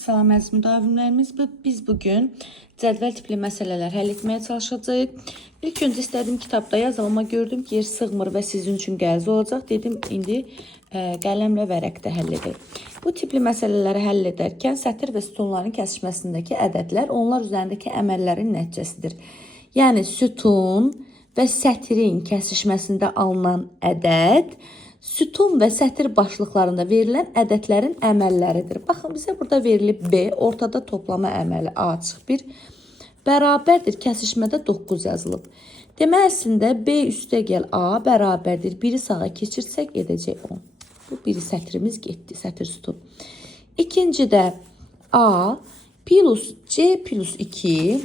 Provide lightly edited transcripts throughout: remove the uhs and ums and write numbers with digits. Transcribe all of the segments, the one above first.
Salam əziz müdavimlərimiz, biz bugün cədvəl tipli məsələlər həll etməyə çalışacağıq. İlk öncə istədim kitabda yazalım, amma gördüm ki, yer sığmır və sizin üçün qəliz olacaq. Dedim, indi qələmlə vərəqdə həll edək. Bu tipli məsələləri həll edərkən sətir və sütunların kəsişməsindəki ədədlər onlar üzərindəki əməllərin nəticəsidir. Yəni, sütun və sətirin kəsişməsində alınan ədəd, sütun və sətir başlıqlarında verilən ədədlərin əməlləridir. Baxın, bizə burada verilib B, ortada toplama əməli A çıxıb 1, bərabərdir, kəsişmədə 9 yazılıb. Demək, əslində B üstəgəl A bərabərdir, biri sağa keçirsək edəcək 10. Bu biri sətrimiz getdi, sətir sütun. İkincidə A plus C plus 2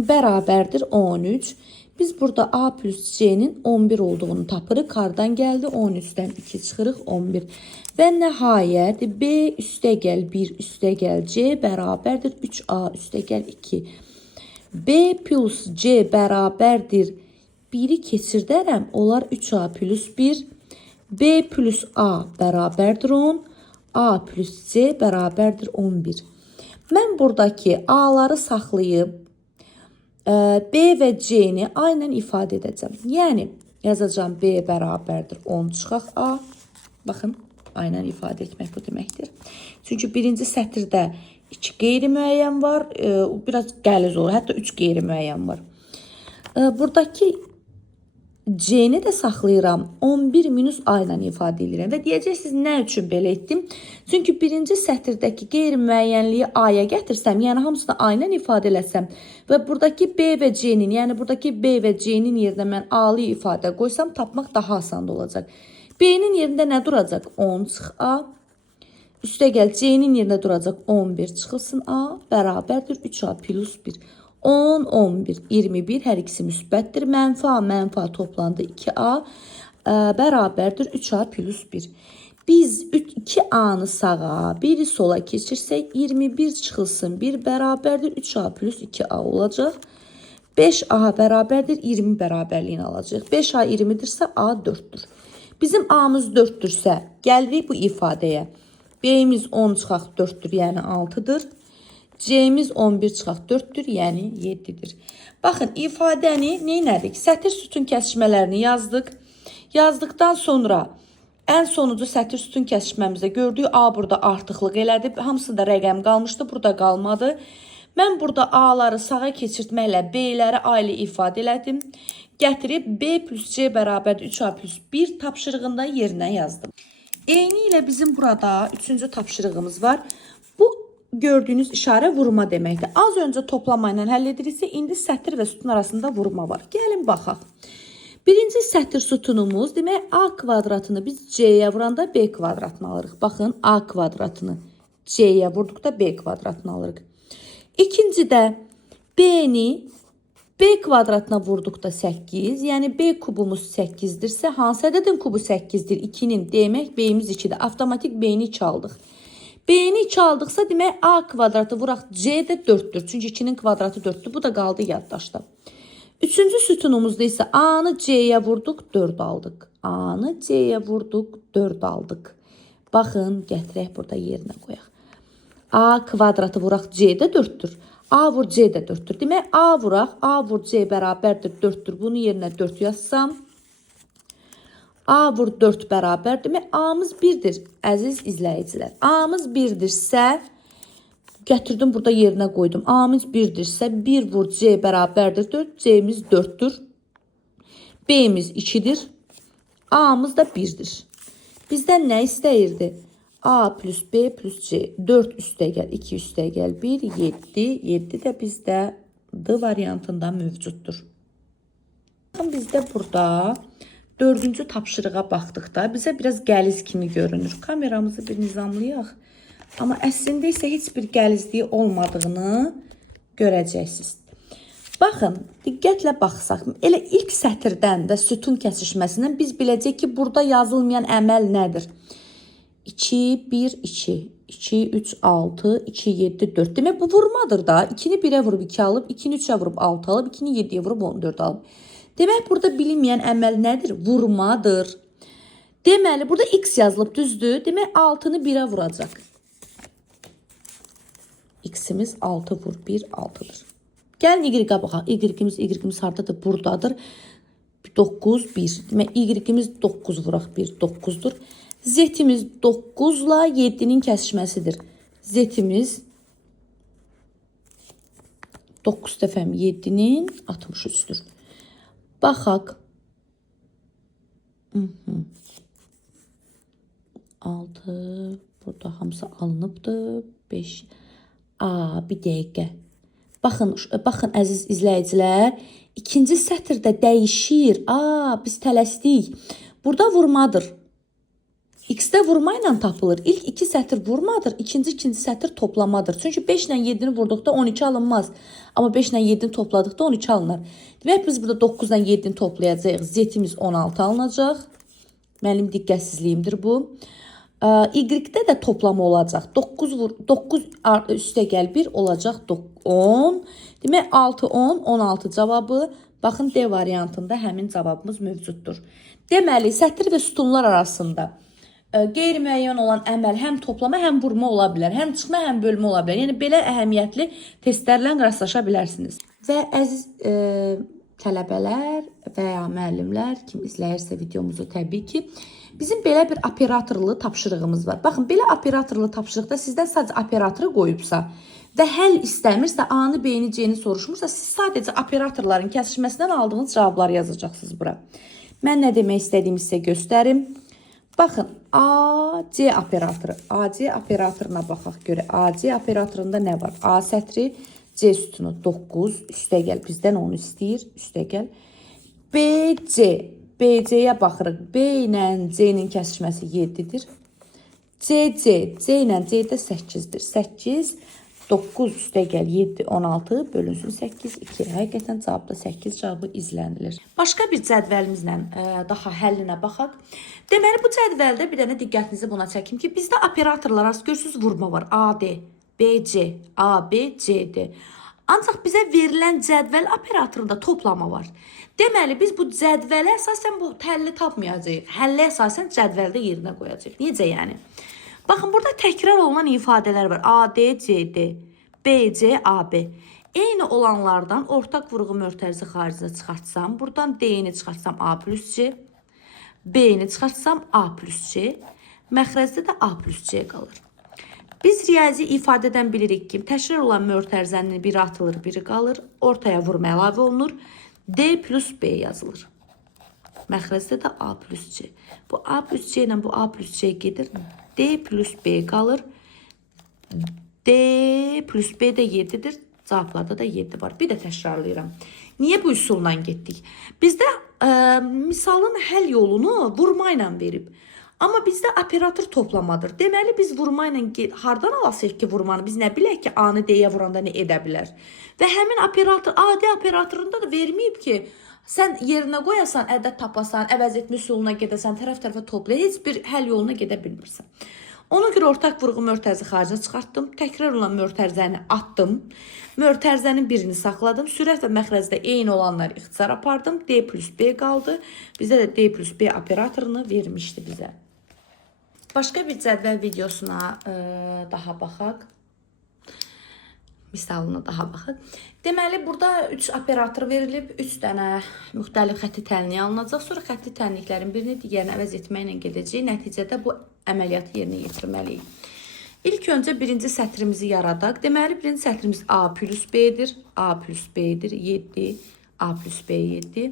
bərabərdir 13. Biz burada A plus C'nin 11 olduğunu tapırıq. Qardan gəldi, 13-dən 2 çıxırıq, 11. Və nəhayət B üstəgəl 1 üstəgəl C bərabərdir 3A üstəgəl 2. B plus C bərabərdir 1-i keçirdərəm, onlar 3A plus 1. B plus A bərabərdir 10. A plus C bərabərdir 11. Mən buradakı A'ları saxlayıb B və C-ni aynən ifadə edəcəm. Yəni, yazacağım B bərabərdir 10 çıxaq A. Baxın, aynən ifadə etmək bu deməkdir. Çünki birinci sətirdə 2 qeyri-müəyyən var. Biraz qəliz olur. Hətta 3 qeyri-müəyyən var. Buradakı C-ni də saxlayıram. 11 minus A ilə ifadə edirəm. Və deyəcəksiniz, nə üçün belə etdim? Çünki birinci sətirdəki qeyri-müəyyənliyi A-ya gətirsəm, yəni hamısını A ilə ifadə eləsəm və buradakı B və C-nin, yəni buradakı B və C-nin yerinə mən A-lı ifadə qoysam, tapmaq daha asan olacaq. B-nin yerində nə duracaq? 10 çıx A. Üstəgəl C-nin yerində duracaq 11 çıxılsın A. Bərabərdir 3A plus 1. 10, 11, 21, hər ikisi müsbətdir. Mənfi A, mənfi A toplandı 2A, bərabərdir 3A plus 1. Biz 2A'nı sağa, biri sola keçirsək, 21 çıxılsın 1, bərabərdir 3A plus 2A olacaq. 5A bərabərdir 20 bərabərliyini alacaq. 5A 20-dirsə A 4-dür. Bizim A'mız 4-dürsə, gəlirik bu ifadəyə. B'miz 10 çıxaq 4-dür, yəni 6-dır. C'miz 11 çıxaq 4-dür, yəni 7-dir. Baxın, ifadəni neynədik? Sətir sütun kəsişmələrini yazdıq. Yazdıqdan sonra ən sonucu sətir sütun kəsişməmizdə gördük. A burada artıqlıq elədi. Hamısı da rəqəm qalmışdı, burada qalmadı. Mən burada A'ları sağa keçirtməklə B'ləri A ilə ifadə elədim. Gətirib B plus C bərabərdir 3A plus 1 tapşırığında yerinə yazdım. Eyni ilə bizim burada 3-cü tapşırığımız var. Bu gördüyünüz işarə vurma deməkdir. Az öncə toplama ilə həll ediriksə, indi sətir və sütun arasında vurma var. Gəlin baxaq. Birinci sətir sütunumuz, demək A kvadratını biz C-yə vuranda B kvadratını alırıq. Baxın, A kvadratını C-yə vurduqda B kvadratını alırıq. İkincidə B-ni B kvadratına vurduqda 8, yəni B kubumuz 8-dirsə, hansı ədədin kubu 8-dir? 2-nin demək B-imiz 2-dir. Avtomatik B-ni 2 aldıq. B-ni 2 aldıqsa, demək A kvadratı vuraq C də 4-dür. Çünki 2-nin kvadratı 4-dür. Bu da qaldı yaddaşda. Üçüncü sütunumuzda isə A-nı C-yə vurduq, 4 aldıq. A-nı C-yə vurduq, 4 aldıq. Baxın, gətirək burada yerinə qoyaq. A kvadratı vuraq C də 4-dür. A vur C də 4-dür. Demək, A vuraq, A vur C bərabərdir 4-dür. Bunun yerinə 4 yazsam, A vur 4 bərabər, demək A'mız 1-dir, əziz izləyicilər. A'mız 1-dirsə, gətirdim burada yerinə qoydum. A'mız 1-dirsə, 1 vur C bərabərdir 4, C'miz 4-dür. B'miz 2-dir, A'mız da 1-dir. Bizdən nə istəyirdi? A plus B plus C, 4 üstəgəl, 2 üstəgəl, 1, 7, 7 də bizdə D variantında mövcuddur. Bizdə burada 4-cü tapşırığa baxdıqda bizə biraz qəliz kimi görünür. Kameramızı bir nizamlayaq. Amma əslində isə heç bir gəlizliyi olmadığını görəcəksiniz. Baxın, diqqətlə baxsaq, elə ilk sətirdən və sütun kəsişməsindən biz biləcək ki, burada yazılmayan əməl nədir? 2, 1, 2, 2, 3, 6, 2, 7, 4. Demək, bu vurmadır da. 2-ni 1-ə vurub 2 alıb, 2-ni 3-ə vurub 6 alıb, 2-ni 7-yə vurub 14 alıb. Demək, burada bilinməyən əməl nədir? Vurmadır. Deməli, burada x yazılıb, düzdür? Demək, 6-nı 1-ə vuracaq. X-imiz 6 vur 1, 6'dır. Gəlin y-ə baxaq. Y-imiz haradadır? Buradadır. 9, 1. Demək, y-imiz 9 vuraq 1, 9'dur. Z-imiz 9 ilə 7-nin kəsişməsidir. Z-imiz 9 dəfəm 7-nin 63'dür. Baxaq. 6, burada hamısı alınıbdır. 5. Bir dəqiqə. Baxın əziz izləyicilər, ikinci sətirdə dəyişir. Biz tələsdik. Burada vurmadır. X-də vurma ilə tapılır. İlk 2 sətir vurmadır, ikinci sətir toplamadır. Çünki 5 ilə 7-ni vurduqda 12 alınmaz. Amma 5 ilə 7-ni topladıqda 12 alınır. Demək, biz burada 9 ilə 7-ni toplayacağıq. Z-imiz 16 alınacaq. Mənim diqqətsizliyimdir bu. Y-də də toplama olacaq. 9 üstə gəl 1 olacaq 10. Demək 6, 10, 16 cavabı. Baxın, D variantında həmin cavabımız mövcuddur. Deməli, sətir və sütunlar arasında qeyri-müəyyən olan əməl həm toplama, həm vurma ola bilər. Həm çıxma, həm bölmə ola bilər. Yəni, belə əhəmiyyətli testlərlə rastlaşa bilərsiniz. Və əziz tələbələr və ya müəllimlər, kim izləyirsə videomuzu təbii ki, bizim belə bir operatorlu tapşırığımız var. Baxın, belə operatorlu tapşırıqda sizdən sadəcə operatoru qoyubsa və həll istəmirsə, A-nı, B-ni, C-ni soruşmursa, siz sadəcə operatorların kəsişməsindən aldığınız cavabları yazacaqsınız bura. Mən nə demək istədiyimi sizə göstərim. Baxın, AC operatoru. AC operatoruna baxaq görə. AC operatorunda nə var? A sətri, C sütunu 9, üstə gəl. Bizdən onu istəyir, üstə gəl. BC. BC-yə baxırıq. B ilə C-nin kəsişməsi 7-dir. CC. C ilə C-də 8-dir. 8, 9 üstə gəl 7, 16 bölünsün 8, 2. Həqiqətən cavabda 8 cavabı izlənilir. Başqa bir cədvəlimizlə daha həllinə baxaq. Deməli, bu cədvəldə bir dənə diqqətinizi buna çəkim ki, bizdə operatorlar arası görürsünüz vurma var. AD, BC, AB, CD. Ancaq bizə verilən cədvəl operatorunda toplama var. Deməli, biz bu cədvələ əsasən bu həlli tapmayacağıq. Həlli əsasən cədvəldə yerinə qoyacağıq. Necə yəni? Baxın, burada təkrar olunan ifadələr var. AD, CD, BC, AB. Eyni olanlardan ortaq vurğu mötərizə xaricə çıxartsam, buradan D-ni çıxartsam A plus C, B-ni çıxartsam A plus C, məxrəcdə də A plus C qalır. Biz riyazi ifadədən bilirik ki, təkrar olan mötərizənin biri atılır, biri qalır, ortaya vurma əlavə olunur, D plus B yazılır. Məxrəcdə də A plus C. Bu A plus C ilə bu A plus C gedir, D plus B qalır, D plus B də 7'dir, cavablarda da 7 var. Bir də təkrarlayıram. Niyə bu üsulla getdik? Bizdə misalın həll yolunu vurma ilə verib. Amma bizdə operator toplamadır. Deməli, biz vurma ilə hardan alasıq ki, vurmanı? Biz nə bilək ki, A-nı D-yə vuranda nə edə bilər? Və həmin operator, AD operatorunda da verməyib ki, sən yerinə qoyasan, ədəd tapasan, əvəz etmə üsuluna gedəsən, tərəf-tərəfə topla, heç bir həll yoluna gedə bilmirsən. Ona görə ortaq vurğu mötərizə xaricə çıxartdım, təkrar olan mötərizəni atdım, mötərizənin birini saxladım, sürət və məxrəcdə eyni olanları ixtisar apardım, D plus B qaldı, bizə də D plus B operatorunu vermişdi bizə. Başqa bir cədvəl videosuna daha baxaq. Misalına daha baxaq. Deməli, burada 3 operator verilib, 3 dənə müxtəlif xətti tənliyə alınacaq. Sonra xətti tənliklərin birini digərini əvəz etməklə gedəcək. Nəticədə bu əməliyyatı yerinə yetirməliyik. İlk öncə birinci sətrimizi yaradaq. Deməli, birinci sətrimiz A plus B-dir. A plus B-dir, 7. A plus B 7.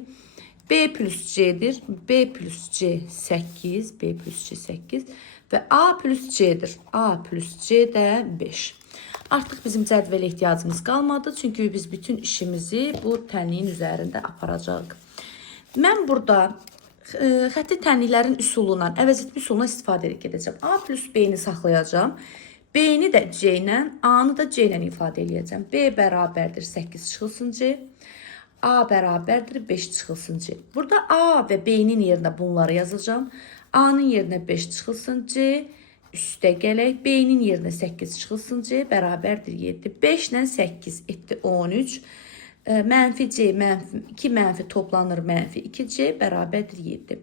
B plus C-dir. B plus C 8. B plus C 8. Və A plus C-dir. A plus C də 5. Artıq bizim cədvələ ehtiyacımız qalmadı. Çünki biz bütün işimizi bu tənliyin üzərində aparacağıq. Mən burada xətti tənliklərin üsulundan, əvəz etmə üsulundan istifadə edəcəm. A plus B-ni saxlayacağım. B-ni də C ilə, A-nı da C ilə ifadə edəcəm. B bərabərdir 8 çıxılsın C. A bərabərdir 5 çıxılsın C. Burada A və B-nin yerinə bunları yazacağım. A-nın yerinə 5 çıxılsın C. Üstə gələk, B-nin yerinə 8 çıxılsın C, bərabərdir 7. 5 ilə 8 etdi 13. Mənfi C, 2 mənfi toplanır mənfi 2C, bərabərdir 7.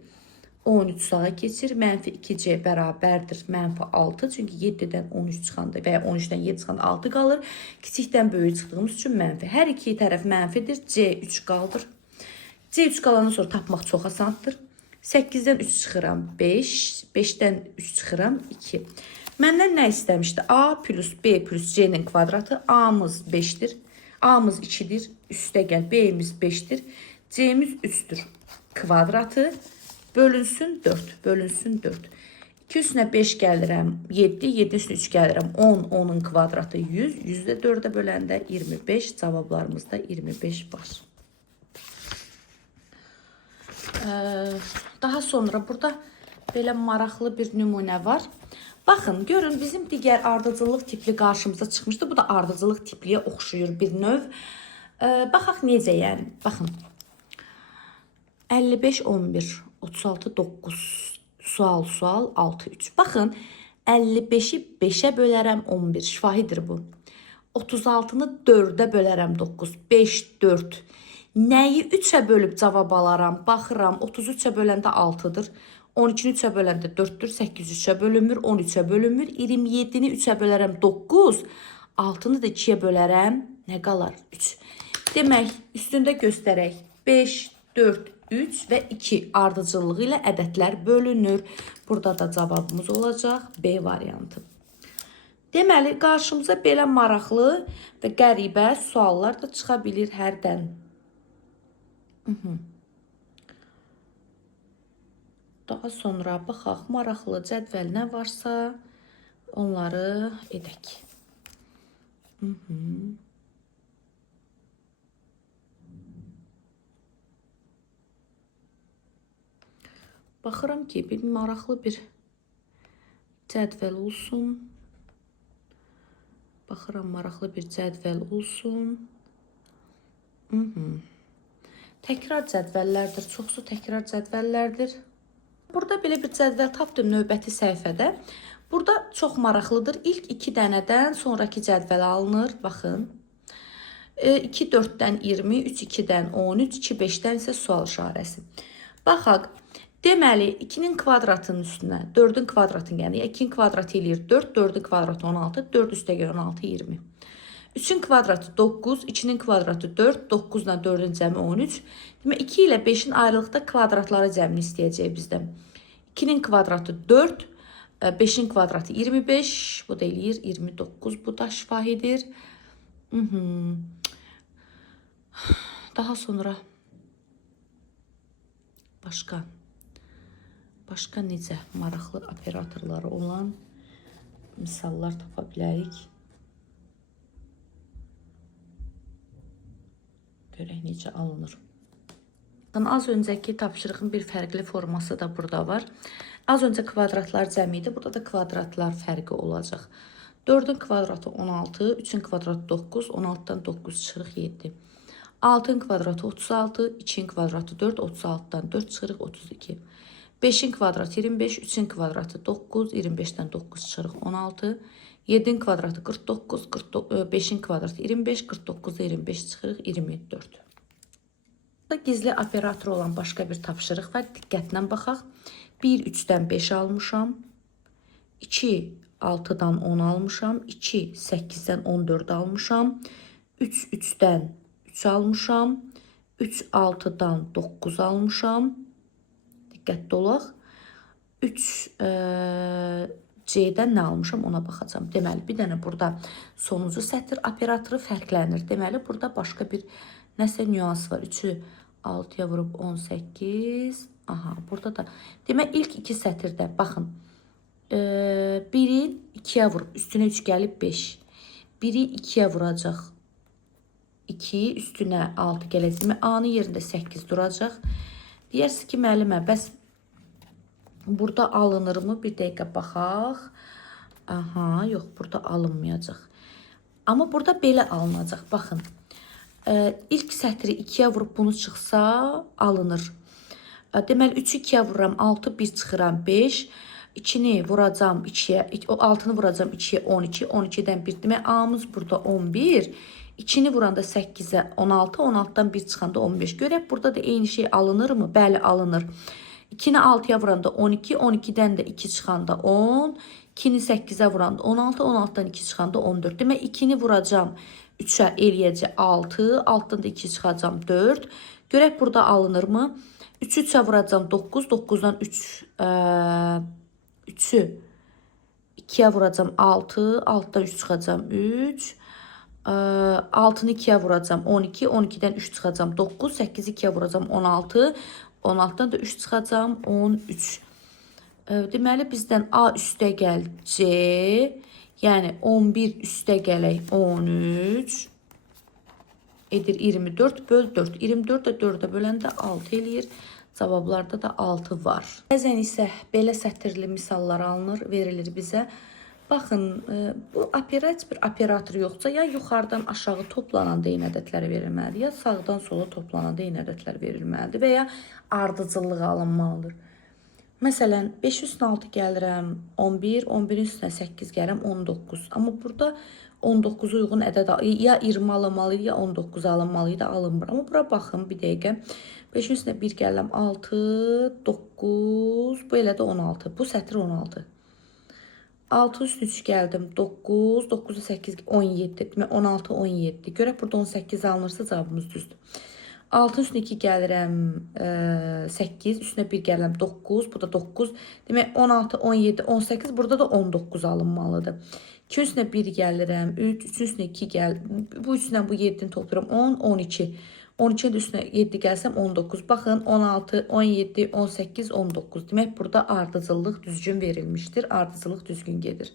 13 sağa keçir. Mənfi 2C bərabərdir. Mənfi 6. Çünki 7-dən 13 çıxanda və ya 13-dən 7 çıxanda 6 qalır. Kiçikdən böyük çıxdığımız üçün mənfi. Hər iki tərəf mənfidir. C3 qaldır. C3 qalandan sonra tapmaq çox asandır. 8-dən 3 çıxıram 5. 5-dən 3 çıxıram 2. Məndən nə istəmişdi? A plus B plus C'nin kvadratı. A'mız 5'dir. A'mız 2'dir. Üstə gəl. B'miz 5'dir. C'miz 3'dür. Kvadratı bölünsün 4. Bölünsün 4. 2 üstünə 5 gəlirəm 7. 7 üstünə 3 gəlirəm 10. 10'un kvadratı 100. 100'də 4'ə böləndə 25. Cavablarımızda 25 var. Daha sonra burada belə maraqlı bir nümunə var. Baxın, görün bizim digər ardıcıllıq tipli qarşımıza çıxmışdı. Bu da ardıcıllıq tipliyə oxşuyur bir növ. Baxaq necə yəni. Baxın. 55 11 36 9 sual 6 3. Baxın 55'i 5'e bölərəm 11. Şifahidir bu. 36'nı 4'e bölərəm 9. 5 4. Nəyi 3'e bölüb cavab alaram? Baxıram 33'e böləndə 6'dır. 12'ni 3'e böləndə 4'dür. 8 3'e bölünmür. 13'e bölünmür. 27'ni 3'e bölərəm 9. 6'nı da 2'ye bölərəm. Nə qalar? 3. Demək, üstündə göstərək. 5, 4, 3 və 2 ardıcıllığı ilə ədədlər bölünür. Burada da cavabımız olacaq B variantı. Deməli, qarşımıza belə maraqlı və qəribə suallar da çıxa bilir hərdən. Daha sonra baxaq, maraqlı cədvəl nə varsa onları edək. Baxıram ki, bir maraqlı bir cədvəl olsun. Baxıram, maraqlı bir cədvəl olsun. Təkrar cədvəllərdir, çoxsu təkrar cədvəllərdir. Burada belə bir cədvəl tapdım növbəti səhifədə. Burada çox maraqlıdır. İlk 2 dənədən sonraki cədvəl alınır. Baxın. 2 4-dən 20, 3 2-dən 13, 2 5-dən isə sual işarəsi. Baxaq. Deməli, 2'nin kvadratının üstünə 4'ün kvadratını yəni 2'nin kvadratı eləyir 4, 4'ün kvadratı 16, 4 üstə gəlir 16, 20. 3'ün kvadratı 9, 2'nin kvadratı 4, 9 ilə 4'ün cəmi 13. Demək, 2 ilə 5'in ayrılıqda kvadratları cəmini istəyəcək bizdən. 2'nin kvadratı 4, 5'in kvadratı 25, bu da eləyir 29, bu da şifahidir. Daha sonra başqa necə maraqlı operatorları olan misallar tapa bilərik. Görək necə alınır. Az öncəki tapşırığın bir fərqli forması da burada var. Az öncə kvadratlar cəmi idi. Burada da kvadratlar fərqi olacaq. 4'ün kvadratı 16, 3'ün kvadratı 9, 16'dan 9 çıxırıq 7. 6'ın kvadratı 36, 2'nin kvadratı 4, 36'dan 4 çıxırıq 32. 5'in kvadratı 25, 3'ün kvadratı 9, 25'dən 9 çıxırıq 16. 7'in kvadratı 49, 5'in kvadratı 25, 49'da 25 çıxırıq 24. Gizli operator olan başqa bir tapşırıq var. Diqqətlə baxaq. 1 3'dən 5 almışam. 2 6'dan 10 almışam. 2 8'dən 14 almışam. 3 3'dən 3 almışam. 3 6'dan 9 almışam. Diqqətli olaq. 3 C-dən nə almışam ona baxacağım. Deməli, bir dənə burada sonuncu sətr operatoru fərqlənir. Deməli, burada başqa bir nəsə nüans var. 3'ü 6'ya vurub 18. Aha, burada da. Demək, ilk 2 sətirdə baxın. 1'i 2'yə vurub, üstünə 3 gəlib 5. 1'i 2'yə vuracaq. 2 üstünə 6 gələcək. A-nın yerində 8 duracaq. Deyərsiniz ki, müəllimə, bəs burada alınırmı? Bir dəqiqə baxaq. Aha, yox, burada alınmayacaq. Amma burada belə alınacaq. Baxın. İlk sətri 2'yə vurub bunu çıxsa alınır. Deməli 3'ü 2'yə vururam 6, 1 çıxıram 5. 2'ni vuracam 2'yə, 6'nı vuracam 2'yə 12, 12'dən 1. Demək A'mız burada 11. 2'ni vuranda 8'ə 16, 16'dan 1 çıxanda 15. Görək burada da eyni şey alınır mı? Bəli, alınır. 2-ni 6-ya vuranda 12, 12-dən də 2 çıxanda 10, 2-ni 8-ə vuranda 16, 16-dan 2 çıxanda 14. Demək 2-ni vuracam 3-ə eləyəcək 6, 6-dan da 2 çıxacam 4. Görək burada alınırmı? 3-ü 3-ə vuracam 9, 9-dan 3-ü 2-yə vuracam 6, 6-dan 3 çıxacam 3. 6-nı 2-yə vuracam 12, 12-dən 3 çıxacam 9, 8-i 2-yə vuracam 16, 16-dan da 3 çıxacam 13. Deməli bizdən A üstə gəl C, yəni 11 üstə gələk 13 edir 24 böl 4. 24 də 4-ə böləndə 6 eləyir. Cavablarda da 6 var. Bəzən isə belə sətirli misallar alınır, verilir bizə. Baxın, bu operativ bir operator yoxsa ya yuxarıdan aşağı toplanan eyni ədədlər verilməlidir, ya sağdan sola toplanan eyni ədədlər verilməlidir və ya ardıcıllıq alınmalıdır. Məsələn, 5 üstünə 6 gəlirəm 11, 11-in üstünə 8 gəlirəm 19. Amma burada 19 uyğun ədəd ya 20 alınmalıydı, ya 19 alınmalıydı, alınmır. Amma bura baxın bir dəqiqə. 5-in üstünə 1 gəlirəm 6, 9, bu elə də 16. Bu sətr 16. 6 üstü 3 gəldim 9, 9-u 8, 17. Demək 16, 17. Görək burada 18 alınırsa cavabımız düzdür. 6 üstünə 2 gəlirəm 8, üstünə 1 gəlirəm 9, bu da 9. Demək 16, 17, 18, burada da 19 alınmalıdır. 2 üstünə 1 gəlirəm 3, 3 üstünə 2 gəl. Bu üstünə bu 7-ni toplayıram 10, 12. 12-nin üstünə 7 gəlsəm 19. Baxın 16, 17, 18, 19. Demək burada ardıcıllıq düzgün verilmişdir. Ardıcıllıq düzgün gedir.